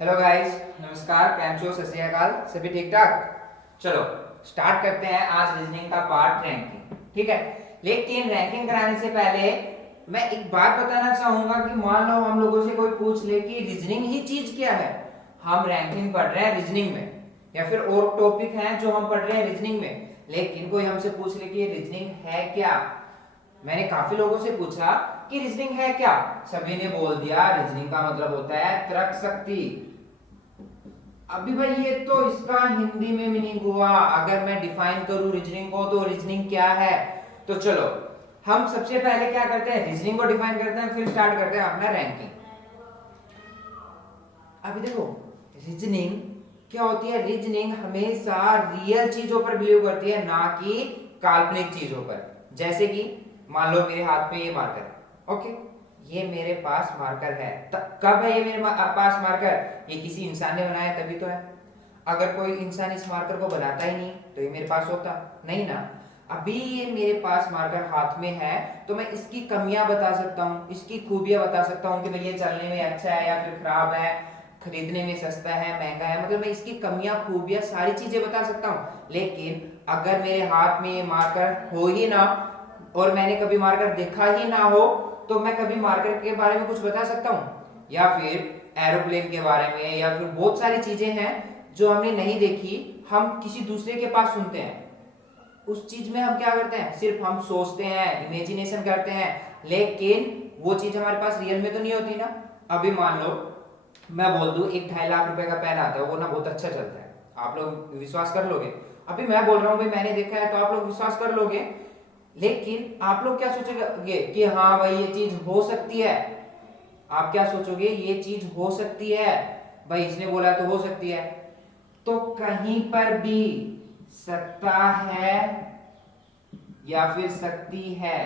Hello guys, नमस्कार। Cam छो, सत श्री अकाल। सभी ठीक ठाक। चलो स्टार्ट करते हैं आज रीजनिंग का पार्ट, रैंकिंग। ठीक है, लेकिन रैंकिंग कराने से पहले मैं एक बात बताना चाहूंगा कि मान लो हम लोगों से कोई पूछ ले कि रीजनिंग ही चीज क्या है। हम रैंकिंग पढ़ रहे हैं रीजनिंग में, या फिर और टॉपिक हैं जो हम पढ़ रहे हैं रीजनिंग में, लेकिन कोई हमसे पूछ ले कि रीजनिंग है क्या। मैंने काफी लोगों से पूछा कि रीजनिंग है क्या। सभी ने बोल दिया रीजनिंग का मतलब होता है तर्क शक्ति। अभी भाई ये तो इसका हिंदी में मीनिंग हुआ। अगर मैं डिफाइन करूं रीजनिंग को तो रीजनिंग क्या है। तो चलो हम सबसे पहले क्या करते हैं, रीजनिंग को डिफाइन करते हैं, फिर स्टार्ट करते हैं अपना रैंकिंग। अभी देखो रीजनिंग क्या होती है। रीजनिंग हमेशा रियल चीजों पर बिलीव करती है, ना कि काल्पनिक चीजों पर। जैसे कि मान लो मेरे हाथ में ये मार्कर है, ओके, ये मेरे पास मार्कर है। कब है ये मेरे पास मार्कर? ये किसी इंसान ने बनाया तभी तो है। अगर कोई इंसान इस मार्कर को बनाता ही नहीं तो ये मेरे पास होता नहीं ना। अभी ये मेरे पास मार्कर हाथ में है तो मैं इसकी कमियां बता सकता हूँ, इसकी खूबियां बता सकता हूँ कि भाई ये चलने में अच्छा है या फिर खराब है, खरीदने में सस्ता है महंगा है। मतलब मैं इसकी कमियां खूबियां सारी चीजें बता सकता हूँ। लेकिन अगर मेरे हाथ में ये मार्कर हो ही ना और मैंने कभी मार्कर देखा ही ना हो तो मैं कभी मार्कर के बारे में कुछ बता सकता हूँ? या फिर एरोप्लेन के बारे में, या फिर बहुत सारी चीजें हैं जो हमने नहीं देखी, हम किसी दूसरे के पास सुनते हैं। उस चीज में हम क्या करते हैं, सिर्फ हम सोचते हैं, इमेजिनेशन करते हैं, लेकिन वो चीज हमारे पास रियल में तो नहीं होती ना। अभी मान लो मैं बोल दूं एक 2.5 लाख रुपए का पेन आता है, वो ना बहुत अच्छा चलता है, आप लोग विश्वास कर लोगे? अभी मैं बोल रहा हूँ भाई मैंने देखा है तो आप लोग विश्वास कर लोगे। लेकिन आप लोग क्या सोचोगे कि हाँ भाई ये चीज हो सकती है। आप क्या सोचोगे, ये चीज हो सकती है, भाई इसने बोला तो हो सकती है। तो कहीं पर भी सकता है या फिर सकती है,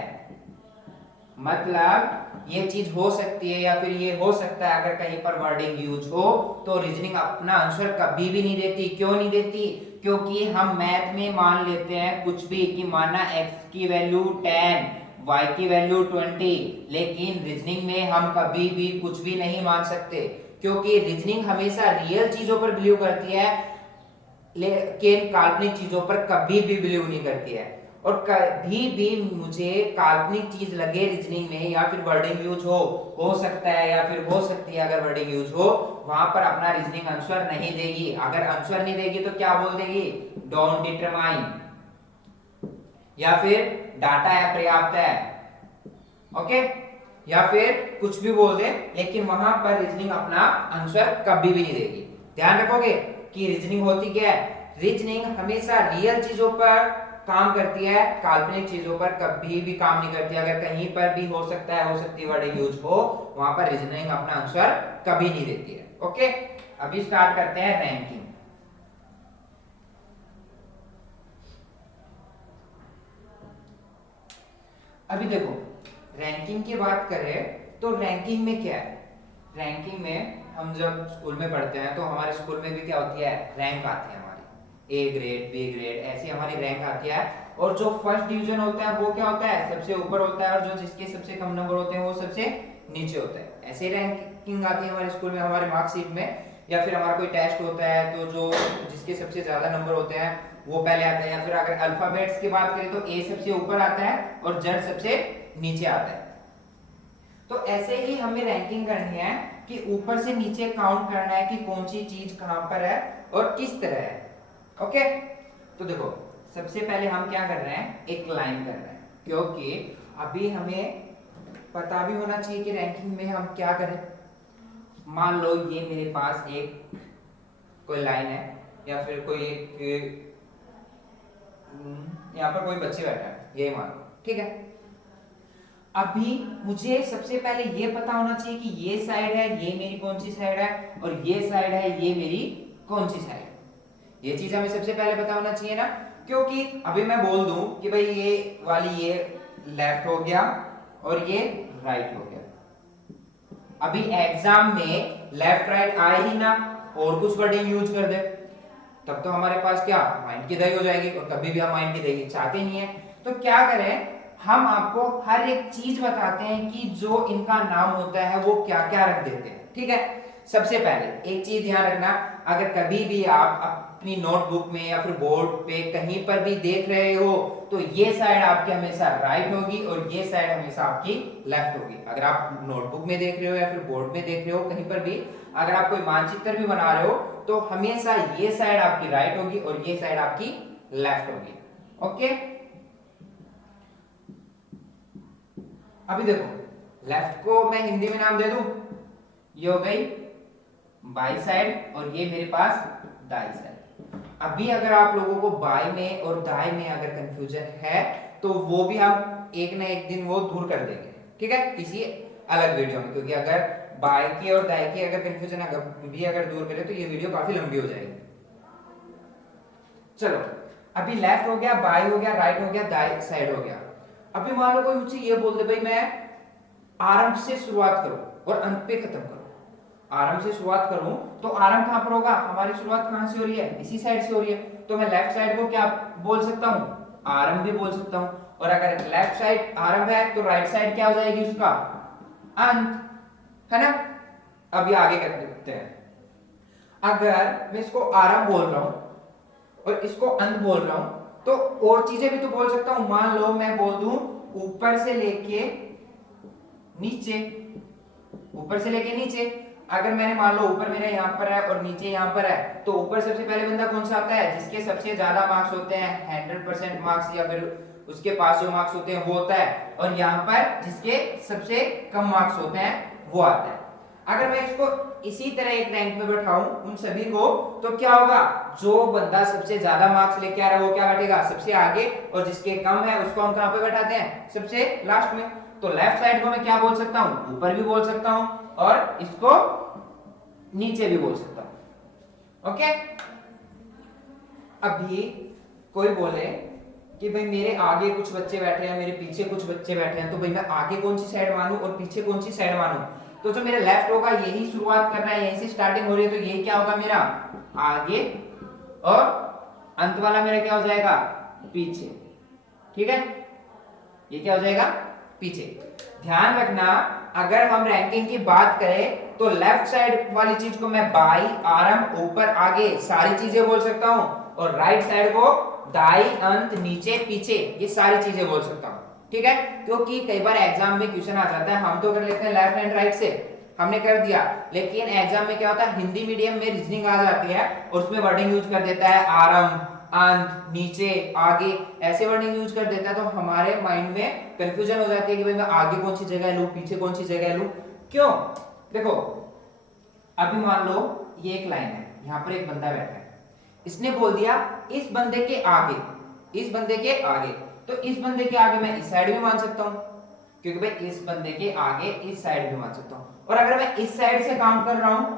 मतलब ये चीज हो सकती है या फिर ये हो सकता है। अगर कहीं पर वर्डिंग यूज हो तो रीजनिंग अपना आंसर कभी भी नहीं देती। क्यों नहीं देती? क्योंकि हम मैथ में मान लेते हैं कुछ भी, कि माना x की वैल्यू 10, y की वैल्यू 20, लेकिन रीजनिंग में हम कभी भी कुछ भी नहीं मान सकते, क्योंकि रीजनिंग हमेशा रियल चीजों पर बिलीव करती है, लेकिन काल्पनिक चीजों पर कभी भी बिलीव नहीं करती है। और कभी भी मुझे काल्पनिक चीज लगे रीजनिंग में, या फिर वर्डिंग यूज हो सकता है या फिर हो सकती है, अगर वर्डिंग यूज हो, वहां पर अपना रीजनिंग आंसर नहीं देगी। अगर आंसर नहीं देगी तो क्या बोल देगी, डोंट डिटरमाइन, या फिर डाटा अपर्याप्त है, ओके, या फिर कुछ भी बोल दे, लेकिन वहां पर रीजनिंग अपना आंसर कभी भी नहीं देगी। ध्यान रखोगे कि रीजनिंग होती क्या है। रीजनिंग हमेशा रियल चीजों पर काम करती है, काल्पनिक चीजों पर कभी भी काम नहीं करती। अगर कहीं पर भी हो सकता है, हो सकती है वर्ड यूज हो, वहां पर रीजनिंग अपना आंसर कभी नहीं देती है। ओके, अभी स्टार्ट करते हैं रैंकिंग। अभी देखो रैंकिंग की बात करें तो रैंकिंग में क्या है। रैंकिंग में हम जब स्कूल में पढ़ते हैं तो हमारे स्कूल में भी क्या होती है, रैंक आती है हमारी, ए ग्रेड बी ग्रेड ऐसी हमारी रैंक आती है। और जो फर्स्ट डिवीजन होता है वो क्या होता है, सबसे ऊपर होता है, और जो जिसके सबसे कम नंबर होते हैं वो सबसे नीचे होता है। ऐसे रैंकिंग आती है हमारे स्कूल में, हमारे मार्कशीट में। या फिर हमारा कोई टेस्ट होता है तो जो जिसके सबसे ज्यादा नंबर होते हैं वो पहले आता है। या फिर अगर अल्फाबेट्स की बात करें तो ए सबसे ऊपर आता है और जेड सबसे नीचे आता है। तो ऐसे ही हमें रैंकिंग करनी है कि ऊपर से नीचे काउंट करना है कि कौन सी चीज कहां पर है और किस तरह है। ओके, तो देखो सबसे पहले हम क्या कर रहे हैं, एक लाइन कर रहे हैं, क्योंकि अभी हमें पता भी होना चाहिए कि रैंकिंग में हम क्या करें। मान लो ये मेरे पास एक कोई लाइन है, या फिर कोई एक यहाँ पर कोई बच्चे बैठा है, ये मान लो, ठीक है। अभी मुझे सबसे पहले ये पता होना चाहिए कि ये साइड है, ये मेरी कौन सी साइड है, और ये साइड है, ये मेरी कौन सी साइड है। ये चीज हमें सबसे पहले पता होना चाहिए ना। क्योंकि अभी मैं बोल दूं कि भाई ये वाली ये लेफ्ट हो गया और ये राइट हो गया, अभी एग्जाम में लेफ्ट राइट आए ही ना और कुछ वर्डिंग यूज कर दे, तब तो हमारे पास क्या माइंड की दही हो जाएगी, और कभी भी हम माइंड की दही चाहते नहीं है। तो क्या करें, हम आपको हर एक चीज बताते हैं कि जो इनका नाम होता है वो क्या क्या रख देते हैं, ठीक है। सबसे पहले एक चीज ध्यान रखना, अगर कभी भी आप अपनी नोटबुक में या फिर बोर्ड पे कहीं पर भी देख रहे हो तो ये साइड आपकी हमेशा राइट होगी और ये साइड हमेशा आपकी लेफ्ट होगी। अगर आप नोटबुक में देख रहे हो या फिर बोर्ड में देख रहे हो, कहीं पर भी अगर आप कोई मानचित्र भी बना रहे हो तो हमेशा ये साइड आपकी राइट होगी और ये साइड आपकी लेफ्ट होगी। ओके, अभी देखो लेफ्ट को मैं हिंदी में नाम दे दूं, ये हो गई बाई साइड और ये मेरे पास दाई साइड। अभी अगर आप लोगों को बाई में और दाई में अगर कंफ्यूजन है तो वो भी हम एक ना एक दिन वो दूर कर देंगे, ठीक है, किसी अलग वीडियो में, क्योंकि अगर बाई की और दाई की अगर कंफ्यूजन अगर दूर करें तो ये वीडियो काफी लंबी हो जाएगी। चलो अभी लेफ्ट हो गया, बाई हो गया, राइट हो गया, दाई साइड हो गया। अभी मान लो कोई मुझसे ये बोल दे भाई मैं आरंभ से शुरुआत करूं और अंत पे खत्म करूं। आरंभ से शुरुआत करूं तो आरंभ कहां पर होगा, हमारी शुरुआत कहां से हो रही है, इसी साइड से हो रही है, तो मैं लेफ्ट साइड को क्या बोल सकता हूं, आरंभ भी बोल सकता हूं। और अगर लेफ्ट साइड आरंभ है तो राइट साइड क्या हो जाएगी उसका अंत, है ना। अभी आगे कर देखते हैं, अगर मैं इसको आरंभ बोल रहा हूं और इसको अंत बोल रहा हूं तो और चीजें भी तो बोल सकता हूं। मान लो मैं बोल दूं ऊपर से लेके नीचे, ऊपर से लेके नीचे, अगर मैंने मान लो ऊपर मेरा यहाँ पर है और नीचे यहाँ पर है तो ऊपर सबसे पहले बंदा कौन सा आता है, जिसके सबसे ज्यादा मार्क्स होते हैं 100% मार्क्स या फिर उसके पास जो मार्क्स होते हैं वो होता है, और यहाँ पर जिसके सबसे कम मार्क्स होते हैं वो आता है। अगर मैं इसको इसी तरह एक रैंक में बैठाऊं उन सभी को तो क्या होगा, जो बंदा सबसे ज्यादा मार्क्स लेके आ रहा है वो क्या बैठेगा सबसे आगे, और जिसके कम है उसको हम कहां पे बैठाते हैं, सबसे लास्ट में। तो लेफ्ट साइड को मैं क्या बोल सकता हूं, ऊपर भी बोल सकता हूं और इसको नीचे भी बोल सकता हूं। ओके, अभी कोई बोले कि भाई मेरे आगे कुछ बच्चे बैठे हैं, मेरे पीछे कुछ बच्चे बैठे हैं, तो भाई मैं आगे कौन सी साइड मानूं और पीछे कौन सी साइड मानूं। तो जो मेरा लेफ्ट होगा यही शुरुआत करना है, यहीं से स्टार्टिंग हो रही है, तो ये क्या होगा मेरा आगे, और अंत वाला मेरा क्या हो जाएगा पीछे, ठीक है, ये क्या हो जाएगा पीछे। ध्यान रखना अगर हम रैंकिंग की बात करें तो लेफ्ट साइड वाली चीज को मैं बाई, आरंभ, ऊपर, आगे सारी चीजें बोल सकता हूं, और राइट साइड को दाई, अंत, नीचे, पीछे ये सारी चीजें बोल सकता हूं, ठीक है। क्योंकि कई बार एग्जाम में क्वेश्चन आ जाता है, हम तो कर लेते हैं लेफ्ट एंड राइट से, हमने कर दिया, लेकिन एग्जाम में क्या होता है हिंदी मीडियम में रीजनिंग आ जाती है और उसमें वर्डिंग यूज कर देता है आरंभ, अंत, नीचे, आगे, ऐसे वर्डिंग यूज कर देता है, तो हमारे माइंड में कंफ्यूजन हो जाती है कि भाई मैं आगे कौन सी जगह लूं, पीछे कौन सी जगह लूं, क्यों। देखो अभी मान लो ये एक लाइन है, यहां पर एक बंदा बैठा है, इसने बोल दिया इस बंदे के आगे, इस बंदे के आगे, तो इस बंदे के आगे मैं इस साइड भी मान सकता हूं, क्योंकि भाई इस बंदे के आगे इस साइड भी मान सकता हूं। और अगर मैं इस साइड से काउंट कर रहा हूं,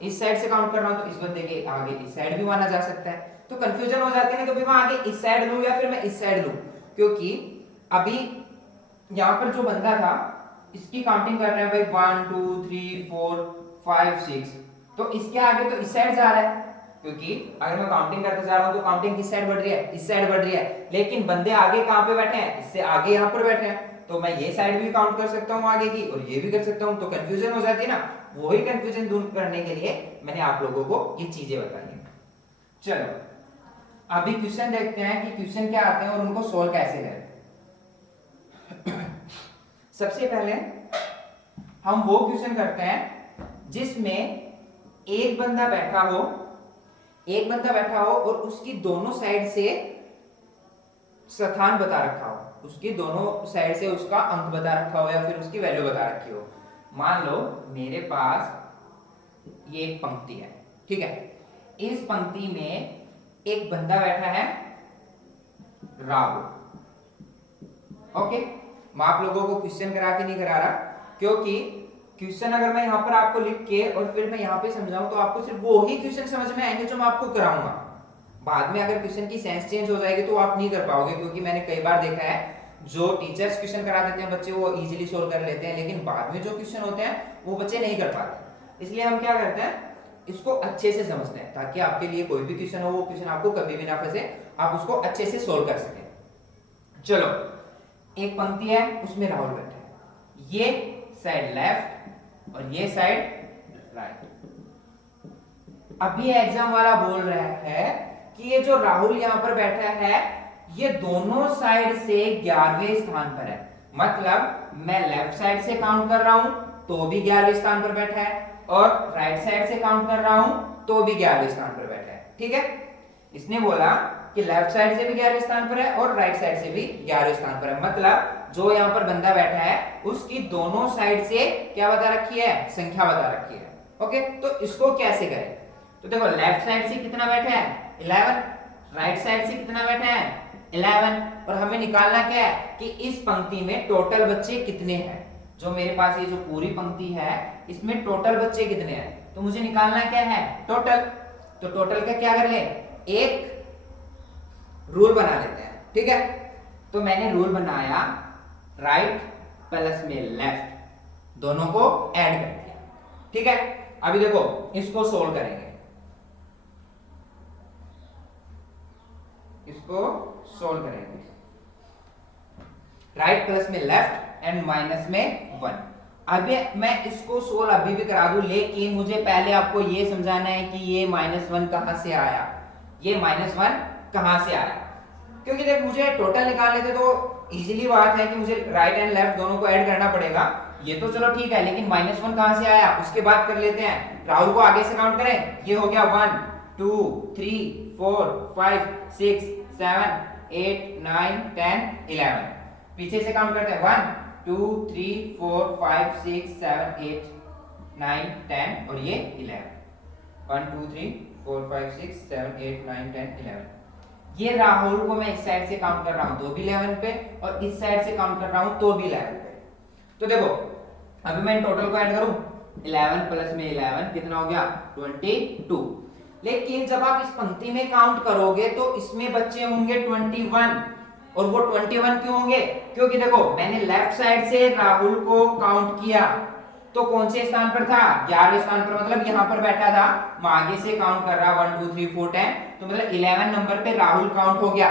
इस साइड से काउंट कर रहा हूं, तो इस बंदे के आगे इस साइड भी माना जा सकता है। तो कंफ्यूजन हो जाती है ना, कभी मैं आगे इस साइड लूं या फिर मैं इस साइड लूं, क्योंकि अभी यहां पर जो बंदा था इसकी काउंटिंग कर रहे हैं भाई 1 2 3 4 5 6, तो इसके आगे तो इस साइड जा रहा है, क्योंकि अगर मैं काउंटिंग करते जा रहा हूं तो काउंटिंग किस साइड बढ़ रही है, इस साइड बढ़ रही है, लेकिन बंदे आगे कहां पे बैठे हैं, इससे आगे यहां पर बैठे हैं, तो मैं ये साइड भी काउंट कर सकता हूं आगे की और ये भी कर सकता हूं, तो कंफ्यूजन हो जाती है ना। वही कंफ्यूजन दूर करने के लिए मैंने आप लोगों को ये चीजें बताई हैं। चलो अभी क्वेश्चन देखते हैं कि क्वेश्चन क्या आते हैं और उनको सोल्व कैसे करें। सबसे पहले हम वो क्वेश्चन करते हैं जिसमें एक बंदा बैठा हो, एक बंदा बैठा हो और उसकी दोनों साइड से स्थान बता रखा हो, उसकी दोनों साइड से उसका अंक बता रखा हो या फिर उसकी वैल्यू बता रखी हो। मान लो मेरे पास ये एक पंक्ति है, ठीक है, इस पंक्ति में एक बंदा बैठा है राहुल। ओके, मैं आप लोगों को क्वेश्चन करा के नहीं करा रहा, क्योंकि क्वेश्चन अगर मैं यहां पर आपको लिख के और फिर मैं यहां पे समझाऊं तो आपको सिर्फ वो ही क्वेश्चन समझ में आएंगे जो मैं आपको कराऊंगा। बाद में अगर क्वेश्चन की सेंस चेंज हो जाएगी तो आप नहीं कर पाओगे, क्योंकि मैंने कई बार देखा है जो टीचर्स क्वेश्चन करा देते हैं बच्चे वो इजीली सोल्व कर लेते हैं, लेकिन बाद में जो क्वेश्चन होते हैं वो बच्चे नहीं कर पाते। इसलिए हम क्या करते हैं, इसको अच्छे से समझते हैं ताकि आपके लिए कोई भी क्वेश्चन हो वो क्वेश्चन आपको कभी भी ना फंसे, आप उसको अच्छे से सोल्व कर सकें। चलो एक पंक्ति है उसमें राहुल बैठा है, ये साइड लेफ्ट और ये साइड राइट। अभी एग्जाम वाला बोल रहा है कि ये जो राहुल यहां पर बैठा है ये दोनों साइड से 11वें स्थान पर है, मतलब मैं लेफ्ट साइड से काउंट कर रहा हूं तो भी 11वें स्थान पर बैठा है और राइट साइड से काउंट कर रहा हूं तो भी 11वें स्थान पर बैठा है। ठीक है, इसने बोला कि लेफ्ट साइड से भी 11वें स्थान पर है और राइट साइड से भी 11वें स्थान पर है, मतलब जो यहां पर बंदा बैठा है उसकी दोनों साइड से क्या बता रखी है, संख्या बता रखी है। ओके, तो इसको कैसे करें? तो देखो लेफ्ट साइड से कितना बैठा है 11, राइट साइड से कितना बैठा है 11, और हमें निकालना क्या है कि इस पंक्ति में टोटल बच्चे कितने हैं। जो मेरे पास ये जो पूरी पंक्ति है इसमें टोटल बच्चे कितने हैं, तो मुझे निकालना क्या है टोटल। तो टोटल का क्या कर ले, एक रूल बना लेते हैं। ठीक है, तो मैंने रूल बनाया राइट प्लस में लेफ्ट दोनों को ऐड कर दिया। ठीक है, अभी देखो इसको सोल्व करेंगे, इसको सोल्व करेंगे। राइट प्लस में लेफ्ट एंड माइनस में 1। अभी मैं इसको सोल्व अभी भी करा दूं, लेकिन मुझे पहले आपको ये समझाना है कि ये -1 कहां से आया, ये -1 कहां से आया। क्योंकि देख मुझे टोटल निकालने थे तो इजीली बात है कि मुझे राइट एंड लेफ्ट दोनों को ऐड करना पड़ेगा, ये तो चलो ठीक है, लेकिन -1 कहां से आया उसके बाद कर लेते हैं। राहुल को आगे से काउंट करें, ये हो गया 1 2 3 4 5 6 7 8 9 10 11। पीछे से काउंट करते हैं 1 2 3 4 5 6 7 8 9 10 और ये 11। 1 2 3 4 5 6 7 8 9 10 11। ये राहुल को मैं इस साइड से काउंट कर रहा हूं तो भी 11 पे और इस साइड से काउंट कर रहा हूं तो भी 11 पे। तो देखो अभी मैं टोटल को ऐड करूं, 11 प्लस में 11 कितना हो गया 22। लेकिन जब आप इस पंक्ति में काउंट करोगे तो इसमें बच्चे होंगे 21, और वो 21 क्यों होंगे, क्योंकि देखो मैंने लेफ्ट साइड से राहुल को काउंट किया तो कौन से स्थान पर था 11वें स्थान पर, मतलब यहां पर बैठा था। मैं आगे से काउंट कर रहा 1 2 3 4 10, तो मतलब 11 नंबर पे राहुल काउंट हो गया।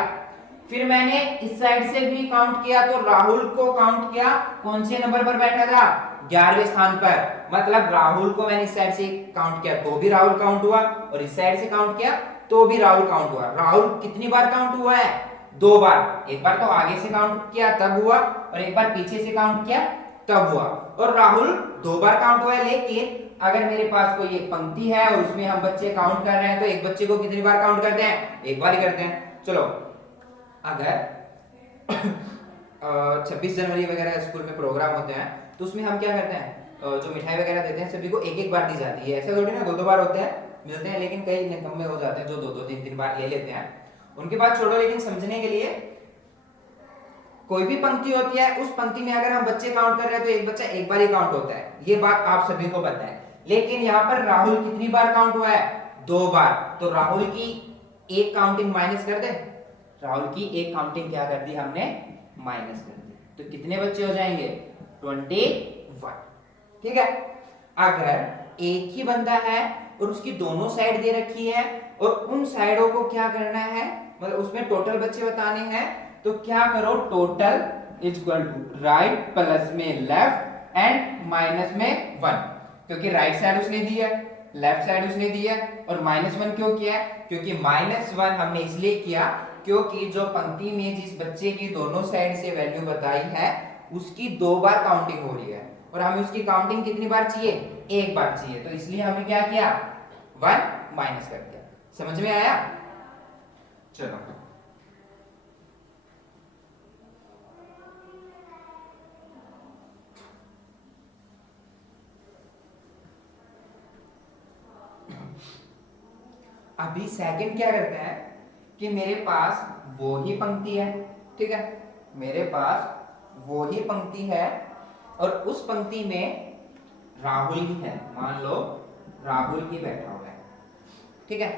फिर मैंने इस साइड से भी काउंट किया तो राहुल को काउंट किया, कौन से नंबर पर बैठा था 11वें स्थान पर, मतलब राहुल को मैंने इस साइड से काउंट किया तो भी राहुल काउंट हुआ और इस साइड से काउंट किया तो भी राहुल काउंट हुआ। राहुल कितनी बार काउंट हुआ है, 2 बार, एक बार तो आगे से काउंट किया तब हुआ और एक बार पीछे से काउंट किया तब हुआ, और राहुल 2 बार काउंट हुआ है। लेकिन अगर मेरे पास कोई एक पंक्ति है और उसमें हम बच्चे काउंट कर रहे हैं तो एक बच्चे को कितनी बार काउंट करते हैं, एक बार ही करते हैं। चलो अगर 26 जनवरी वगैरह स्कूल में प्रोग्राम होते हैं तो उसमें हम क्या करते हैं, जो मिठाई वगैरह देते हैं सभी को एक एक बार दी जाती है, ऐसा थोड़ी ना 2 बार होते हैं मिलते हैं, लेकिन कई निकम्मे हो जाते हैं जो 2 3 बार ले लेते हैं। उनके बाद छोड़ो, लेकिन समझने के लिए कोई भी पंक्ति होती है उस पंक्ति में अगर हम बच्चे काउंट कर रहे हैं तो एक बच्चा एक बार ही काउंट होता है, ये बात आप सभी को पता है। लेकिन यहाँ पर राहुल कितनी बार काउंट हुआ है 2 बार, तो राहुल की एक काउंटिंग माइनस कर दे, राहुल की एक काउंटिंग क्या कर दी हमने माइनस कर दी, तो कितने बच्चे हो जाएंगे 21। ठीक है, अगर एक ही बंदा है और उसकी दोनों साइड दे रखी है और उन साइडों को क्या करना है, मतलब उसमें टोटल बच्चे बताने हैं, तो क्या करो total is equal to right plus में लेफ्ट एंड माइनस में 1, क्योंकि राइट साइड उसने दी है लेफ्ट साइड उसने दी है, और -1 क्यों किया है, क्योंकि -1 हमने इसलिए किया क्योंकि जो पंक्ति में जिस बच्चे की दोनों साइड से वैल्यू बताई है उसकी 2 बार काउंटिंग हो रही है और हमें उसकी काउंटिंग कितनी बार चाहिए, एक बार चाहिए, तो इसलिए हमने क्या किया 1 माइनस कर दिया। समझ में आया? चलो अभी सेकंड क्या करते हैं कि मेरे पास वो ही पंक्ति है, ठीक है, मेरे पास वो ही पंक्ति है और उस पंक्ति में राहुल ही है, मान लो राहुल ही बैठा हुआ है, ठीक है।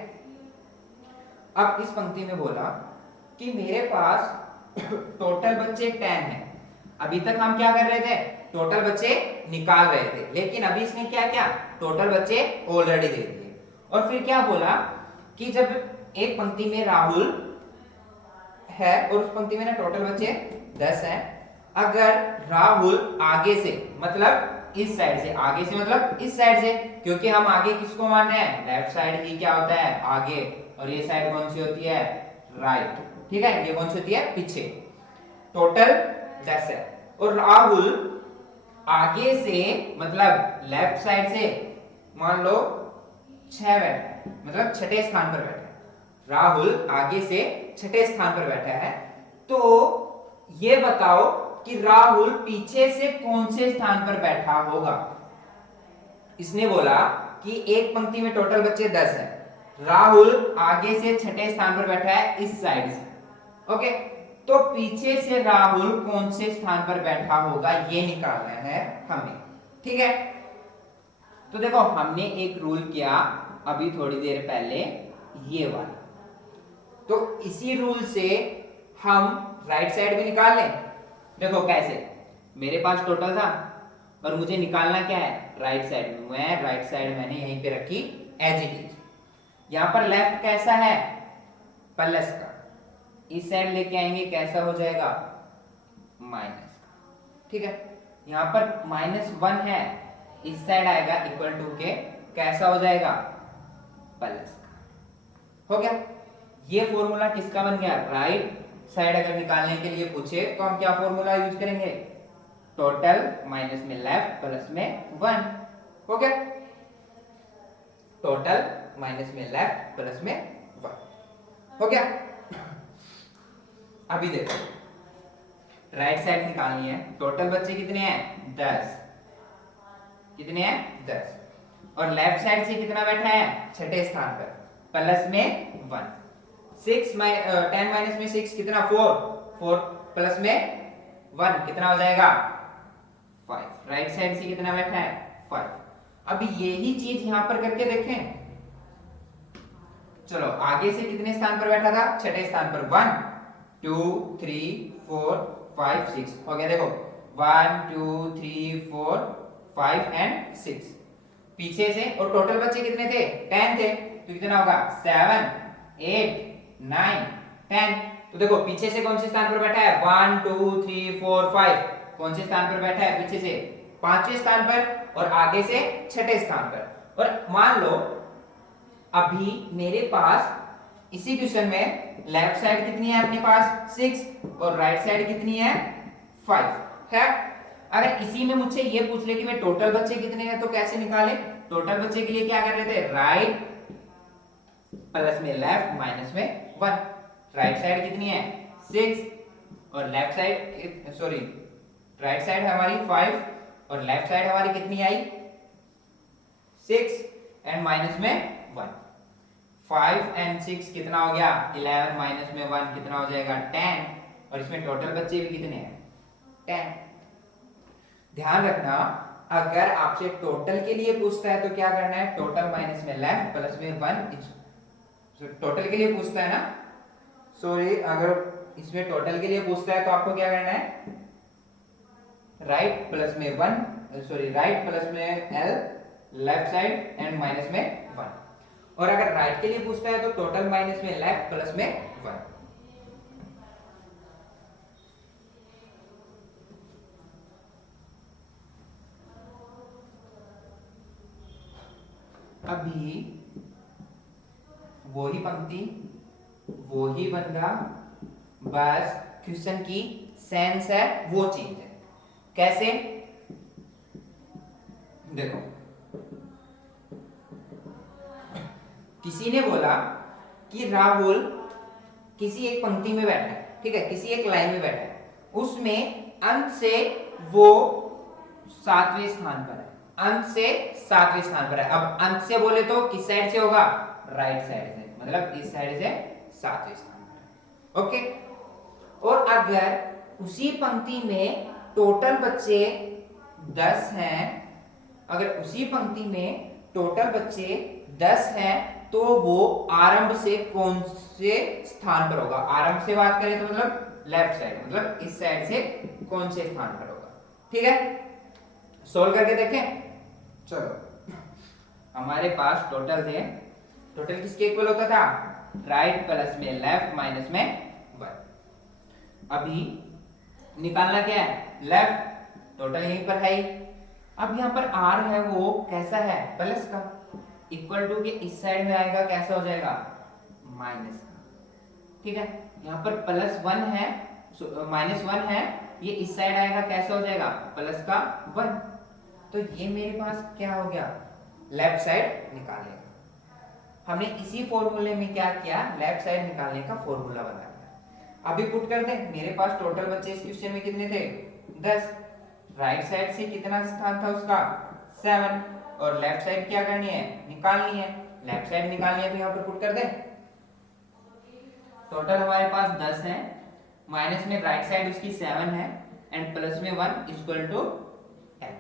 अब इस पंक्ति में बोला कि मेरे पास टोटल बच्चे 10 हैं। अभी तक हम क्या कर रहे थे, टोटल बच्चे निकाल रहे थे, लेकिन अभी इसने क्या किया, टोटल बच्चे ऑलरेडी दे दिए। और फिर क्या बोला कि जब एक पंक्ति में राहुल है और उस पंक्ति में ना टोटल बच्चे 10 हैं, अगर राहुल आगे से, मतलब इस साइड से, आगे से मतलब इस साइड से, क्योंकि हम आगे किसको मान रहे हैं, लेफ्ट साइड ही क्या होता है आगे, और ये साइड कौन सी होती है, राइट। ठीक है, ये कौन सी होती है, पीछे। टोटल 10 है। और राहुल आगे से मतलब लेफ्ट साइड से मान लो 6 बैठा है, मतलब छठे स्थान पर बैठा है। राहुल आगे से छठे स्थान पर बैठा है। तो ये बताओ कि राहुल पीछे से कौन से स्थान पर बैठा होगा। इसने बोला कि एक पंक्ति में टोटल बच्चे 10 हैं, राहुल आगे से छठे स्थान पर बैठा है इस साइड से। ओके, तो पीछे से राहुल कौन से स्थान पर बैठा होगा ये निकालना है हमें। ठीक है, तो देखो हमने एक रूल किया अभी थोड़ी देर पहले, ये वाला। तो इसी रूल से हम राइट साइड भी निकाल लें। देखो कैसे, मेरे पास टोटल था और मुझे निकालना क्या है, राइट साइड। मैं राइट साइड मैंने यहीं पे रखी एज इट इज। यहां पर लेफ्ट कैसा है, प्लस का, इस साइड लेके आएंगे कैसा हो जाएगा, माइनस का। ठीक है, यहां पर -1 है, इस साइड आएगा इक्वल टू के कैसा हो जाएगा, प्लस का। हो गया, ये फॉर्मूला किसका बन गया, राइट साइड अगर निकालने के लिए पूछे तो हम क्या फॉर्मूला यूज करेंगे, टोटल माइनस में लेफ्ट प्लस में 1। हो गया, टोटल माइनस में लेफ्ट प्लस में 1 हो गया। अभी देखो राइट साइड निकालनी है, टोटल बच्चे कितने हैं 10, कितने हैं 10, और लेफ्ट साइड से कितना बैठा है छठे स्थान पर, प्लस में 1। 10 माइनस में 6 कितना 4, 4 प्लस में 1 कितना हो जाएगा 5। राइट साइड से कितना बैठा है 5। अब यही चीज यहां पर करके देखें। चलो आगे से कितने स्थान पर बैठा था, छठे स्थान पर, 1 2 3 4 5 6 हो गया। देखो 1 2 3 4 5 एंड 6 पीछे से, और टोटल बच्चे कितने थे 10 थे, तो कितना होगा 7 8 9 10। तो देखो पीछे से कौन से स्थान पर बैठा है 1 2 3 4 5, कौन से स्थान पर बैठा है पीछे से पांचवें स्थान पर, और आगे से छठे स्थान पर। और मान लो अभी मेरे पास इसी क्वेश्चन में लेफ्ट साइड कितनी है अपने पास 6 और राइट साइड कितनी है 5 है। अगर इसी में मुझसे ये पूछ ले कि मैं टोटल बच्चे कितने हैं तो कैसे निकाले, टोटल बच्चे के लिए क्या कर रहे थे, राइट प्लस में लेफ्ट माइनस में 1। राइट साइड कितनी है 6 और left side sorry right side हमारी 5 और लेफ्ट साइड हमारी कितनी आई 6 एंड माइनस में 1। 5 एंड 6 कितना हो गया 11 माइनस में 1 कितना हो जाएगा 10, और इसमें टोटल बच्चे भी कितने हैं 10। ध्यान रखना अगर आपसे टोटल के लिए पूछता है तो क्या करना है, टोटल माइनस में लेफ्ट प्लस में 1। टोटल के लिए पूछता है ना, सॉरी अगर इसमें टोटल के लिए पूछता है तो आपको क्या करना है, राइट प्लस में 1 सॉरी राइट प्लस में l left side and minus में 1। और अगर राइट के लिए पूछता है तो टोटल माइनस में लेफ्ट प्लस में 1। अभी वही पंक्ति वही बंदा, बस क्वेश्चन की सेंस है वो चीज है। कैसे देखो, किसी ने बोला कि राहुल किसी एक पंक्ति में बैठा है, ठीक है, किसी एक लाइन में बैठा है, उसमें अंत से वो 7वें स्थान पर है, अंत से 7वें स्थान पर है। अब अंत से बोले तो किस साइड से होगा, राइट साइड से, मतलब इस साइड से 7वें स्थान पर। ओके, और अगर उसी पंक्ति में टोटल बच्चे 10 हैं, अगर उसी पंक्ति में टोटल बच्चे 10 हैं तो वो आरंभ से कौन से स्थान पर होगा। आरंभ से बात करें तो मतलब लेफ्ट साइड, मतलब इस साइड से कौन से स्थान पर होगा। ठीक है, सोल्व करके देखें। चलो हमारे पास टोटल थे, टोटल किसके इक्वल होता था, राइट प्लस में लेफ्ट माइनस में 1। अभी निकालना क्या है, लेफ्ट, टोटल यहीं पर है ही। अब यहाँ पर r है वो कैसा है, प्लस का, इक्वल टू के इस साइड में आएगा कैसा हो जाएगा, माइनस का। ठीक है, यहाँ पर +1 है, -1 है, ये इस साइड आएगा कैसा हो जाएगा, प्लस का 1। तो ये मेरे पास क्या हो गया, लेफ्ट साइड निकालेगा। हमने इसी फॉर्मूले में क्या किया, लेफ्ट साइड निकालने का फॉर्मूला बना दिया। अभी पुट कर दें, मेरे पास टोटल बच्चे इस क्वेश्चन में कितने थे, 10। राइट साइड से कितना स्थान था उसका, 7, और लेफ्ट साइड क्या करनी है, निकालनी है। लेफ्ट साइड निकालनी है तो यहाँ पर पुट कर दें। टोटल हमारे पास 10 है, माइनस में राइट साइड उसकी 7 है, एंड प्लस में 1 इक्वल टू 10।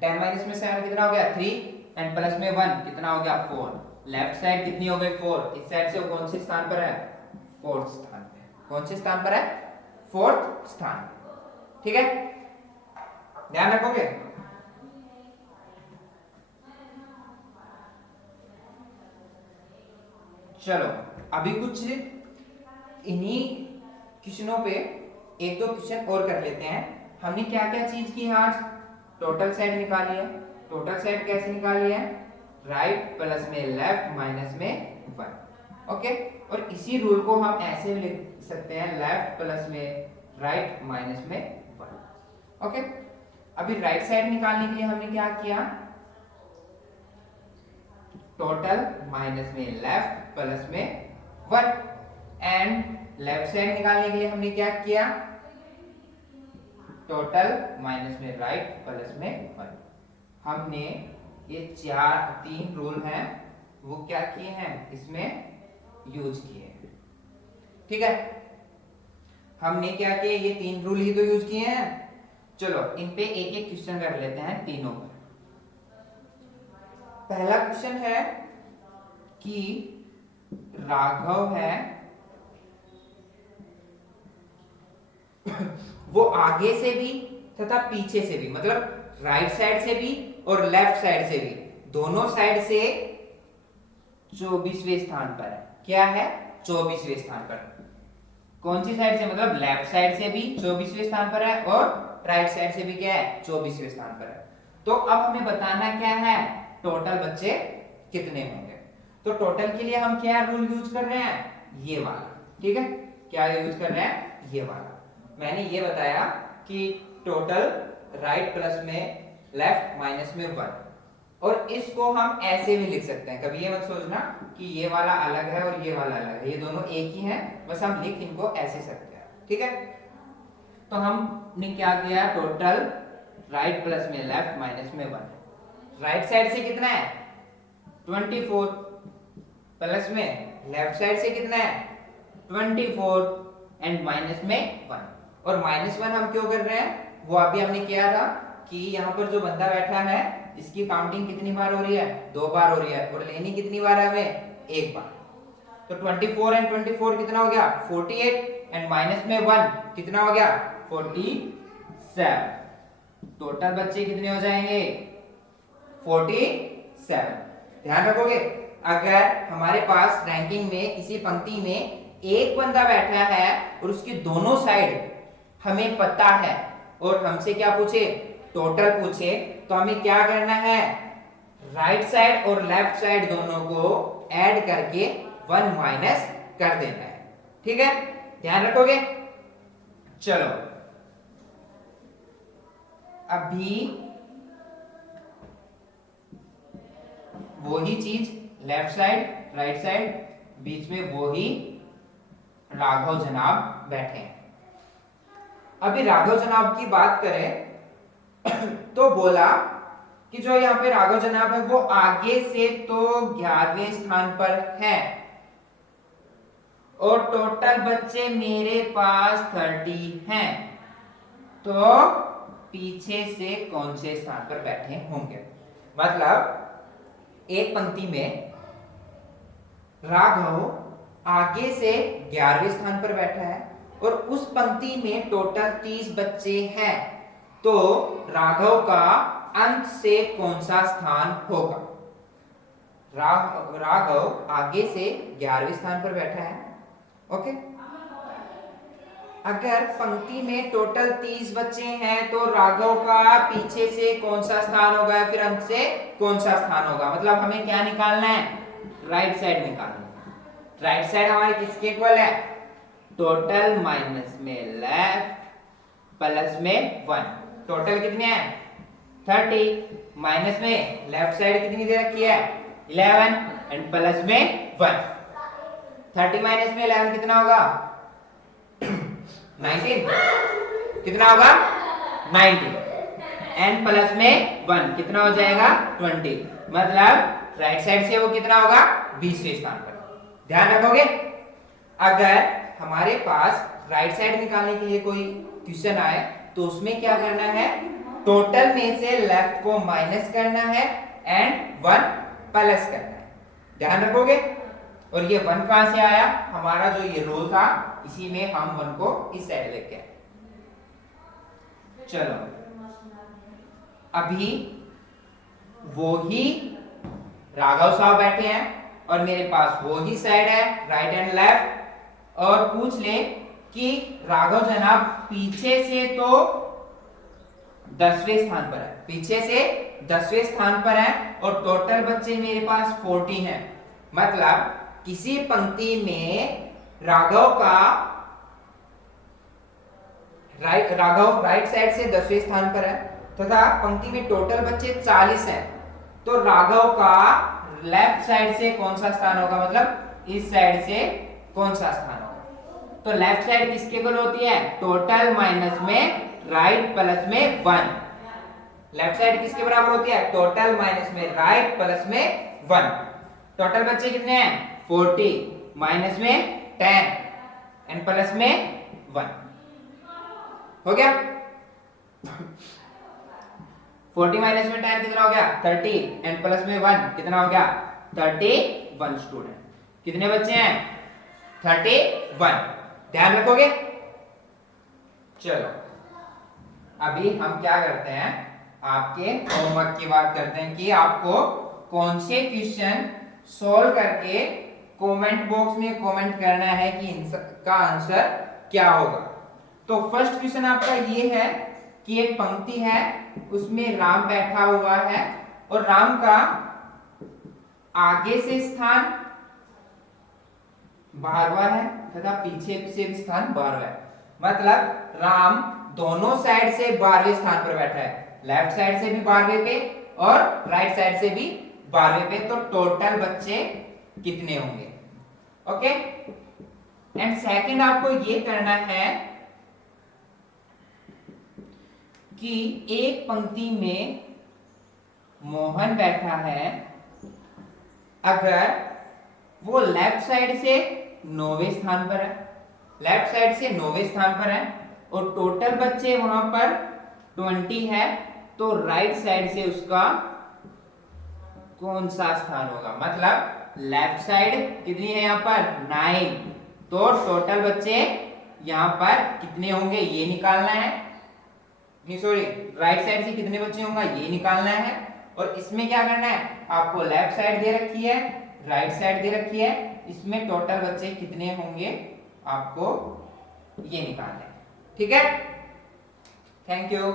10 माइनस में 7 कितना हो गया, 3, एंड प्लस में 1 कितना हो गया, 4। लेफ्ट साइड कितनी हो गई, 4। इस साइड से वो कौन से स्थान पर है, 4th स्थान पे। कौन से स्थान पर है, 4th स्थान। ठीक है, ध्यान रखोगे। चलो अभी कुछ इन्हीं क्वेश्चनों पे एक दो क्वेश्चन और कर लेते हैं। हमने क्या क्या चीज की है आज, टोटल साइड निकाली है। टोटल साइड कैसे निकाली है, राइट प्लस में लेफ्ट माइनस में 1। ओके, और इसी रूल को हम ऐसे भी लिख सकते हैं, लेफ्ट प्लस में राइट माइनस में 1। ओके, अभी राइट साइड निकालने के लिए हमने क्या किया, टोटल माइनस में लेफ्ट प्लस में 1, एंड लेफ्ट साइड निकालने के लिए हमने क्या किया, टोटल माइनस में राइट प्लस में 1। हमने ये 3 रूल हैं वो क्या किए हैं, इसमें यूज किए हैं। ठीक है, हमने क्या किया, ये 3 रूल ही तो यूज किए हैं। चलो इन पे एक एक क्वेश्चन कर लेते हैं तीनों पर। पहला क्वेश्चन है कि राघव है वो आगे से भी तथा पीछे से भी, मतलब राइट साइड से भी और लेफ्ट साइड से भी, दोनों साइड से 24वें स्थान पर है। क्या है, 24वें स्थान पर। कौन सी साइड से, मतलब लेफ्ट साइड से भी 24वें स्थान पर है और राइट साइड से भी क्या है, 24वें स्थान पर है। तो अब हमें बताना क्या है, टोटल बच्चे कितने होंगे। तो टोटल के लिए हम क्या रूल यूज कर रहे हैं, ये वाला। ठीक है, क्या यूज कर रहे हैं, ये वाला। मैंने ये बताया कि टोटल राइट प्लस में लेफ्ट माइनस में 1, और इसको हम ऐसे भी लिख सकते हैं। कभी ये मत सोचना कि ये वाला अलग है और ये वाला अलग है, ये दोनों एक ही हैं, बस हम लिख इनको ऐसे सकते हैं। ठीक है, तो हमने क्या किया, टोटल राइट प्लस में लेफ्ट माइनस में 1। राइट साइड से कितना है, 24, प्लस में लेफ्ट साइड से कितना है, 24, एंड माइनस में 1। और -1 हम क्यों कर रहे हैं, वो अभी हमने किया था कि यहाँ पर जो बंदा बैठा है इसकी काउंटिंग कितनी बार हो रही है, 2 बार हो रही है, और लेनी कितनी बार है हमें, 1 बार। तो 24 एंड 24 कितना हो गया, 48, एंड माइनस में 1 कितना हो गया, 47। टोटल बच्चे कितने हो जाएंगे, 47। ध्यान रखोगे, अगर हमारे पास रैंकिंग में किसी पंक्ति में एक बंदा बैठा है और उसकी दोनों साइड हमें पता है और हमसे क्या पूछे, टोटल पूछे, तो हमें क्या करना है, राइट साइड और लेफ्ट साइड दोनों को ऐड करके 1 माइनस कर देना है। ठीक है, ध्यान रखोगे। चलो अभी वही चीज, लेफ्ट साइड राइट साइड, बीच में वही राघव जनाब बैठे हैं। अभी राघव जनाब की बात करें तो बोला कि जो यहाँ पे राघव जनाब है वो आगे से तो 11वें स्थान पर है, और टोटल बच्चे मेरे पास 30 हैं, तो पीछे से कौन से स्थान पर बैठे होंगे। मतलब एक पंक्ति में राघव आगे से 11वें स्थान पर बैठा है और उस पंक्ति में टोटल 30 बच्चे हैं, तो राघव का अंत से कौन सा स्थान होगा। राघव आगे से 11वें स्थान पर बैठा है। ओके, अगर पंक्ति में टोटल 30 बच्चे हैं तो राघव का पीछे से कौन सा स्थान होगा, फिर अंत से कौन सा स्थान होगा। मतलब हमें क्या निकालना है, राइट साइड निकालना है। राइट साइड हमारे किसके इक्वल है, टोटल माइनस में लेफ्ट प्लस में 1। टोटल कितने हैं 30, माइनस में लेफ्ट साइड कितनी दे रखी है 11 एंड प्लस में 1। 30 माइनस में 11 कितना होगा 19, कितना होगा 90 एंड प्लस में 1 कितना हो जाएगा 20। मतलब राइट साइड से वो कितना होगा 20वें स्थान पर। ध्यान रखोगे। अगर हमारे पास राइट साइड निकालने के लिए कोई क्वेश्चन आए तो उसमें क्या करना है, टोटल में से लेफ्ट को माइनस करना है एंड 1 प्लस करना है। ध्यान रखोगे। और ये 1 कहां से आया, हमारा जो ये रूल था इसी में हम 1 को इस साइड लेके आए। चलो अभी वो ही राघव साहब बैठे हैं और मेरे पास वो ही साइड है राइट एंड लेफ्ट, और पूछ ले कि राघव जनाब पीछे से तो 10वें स्थान पर है, पीछे से 10वें स्थान पर है और टोटल बच्चे मेरे पास 40 हैं। मतलब किसी पंक्ति में राघव राइट साइड से 10वें स्थान पर है तथा पंक्ति में टोटल बच्चे 40 हैं, तो राघव का लेफ्ट साइड से कौन सा स्थान होगा, मतलब इस साइड से कौन सा स्थान होगा। तो लेफ्ट साइड किसके इक्वल होती है, टोटल माइनस में राइट प्लस में 1। लेफ्ट साइड किसके बराबर होती है, टोटल माइनस में राइट प्लस में 1। टोटल बच्चे कितने हैं 40 माइनस में 10 एंड प्लस में 1 हो गया। 40 माइनस में 10 कितना हो गया 30 एंड प्लस में 1 कितना हो गया 31 स्टूडेंट। कितने बच्चे हैं 31। ध्यान रखोगे। चलो अभी हम क्या करते हैं, आपके होमवर्क की बात करते हैं कि आपको कौन से क्वेश्चन सॉल्व करके कमेंट बॉक्स में कमेंट करना है कि इनका आंसर क्या होगा। तो फर्स्ट क्वेश्चन आपका ये है कि एक पंक्ति है उसमें राम बैठा हुआ है और राम का आगे से स्थान 12वां है तथा पीछे से भी स्थान 12वां है। मतलब राम दोनों साइड से 12वें स्थान पर बैठा है, लेफ्ट साइड से भी 12वें पे और राइट साइड से भी 12वें पे। तो टोटल बच्चे कितने होंगे। ओके एंड सेकंड आपको ये करना है कि एक पंक्ति में मोहन बैठा है, अगर वो लेफ्ट साइड से 9वें स्थान पर है, लेफ्ट साइड से 9वें स्थान पर है और टोटल बच्चे वहां पर 20 है, तो राइट साइड से उसका कौन सा स्थान होगा। मतलब लेफ्ट साइड कितनी है यहाँ पर 9, तो टोटल बच्चे यहाँ पर कितने होंगे ये निकालना है, नहीं सॉरी राइट साइड से कितने बच्चे होंगे ये निकालना है। और इसमें क्या करना है, आपको लेफ्ट साइड दे रखी है राइट साइड दे रखी है, इसमें टोटल बच्चे कितने होंगे आपको ये निकालना है। ठीक है, थैंक यू।